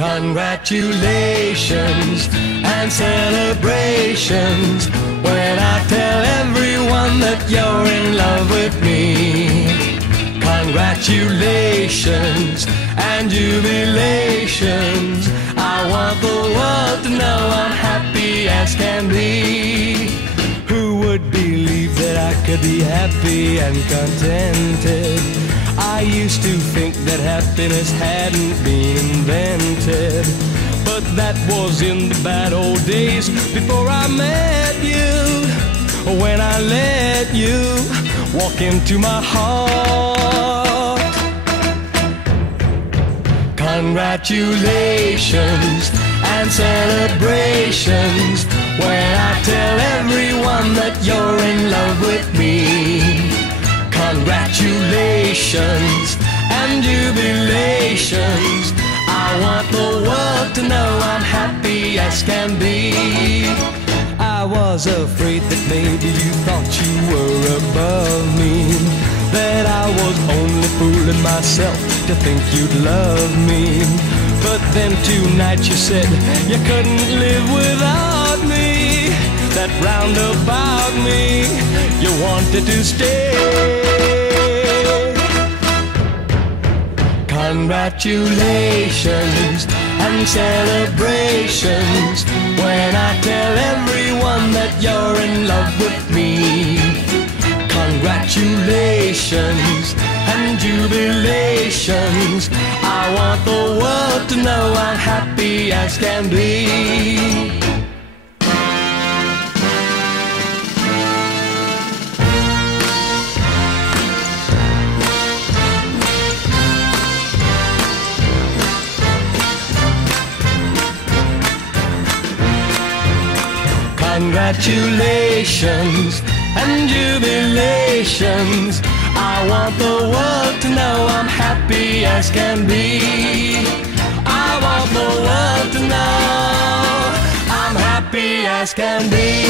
Congratulations and celebrations when I tell everyone that you're in love with me. Congratulations and jubilations. I want the world to know I'm happy as can be. Who would believe that I could be happy and contented? I used to think that happiness hadn't been invented, but that was in the bad old days before I met you. When I let you walk into my heart. Congratulations and celebrations when I tell everyone that you're in love with me. Congratulations and jubilations. I want the world to know I'm happy as can be. I was afraid that maybe you thought you were above me, that I was only fooling myself to think you'd love me. But then tonight you said you couldn't live without me, that round about me you wanted to stay. Congratulations and celebrations when I tell everyone that you're in love with me. Congratulations and jubilations. I want the world to know I'm happy as can be. Congratulations and jubilations. I want the world to know I'm happy as can be. I want the world to know I'm happy as can be.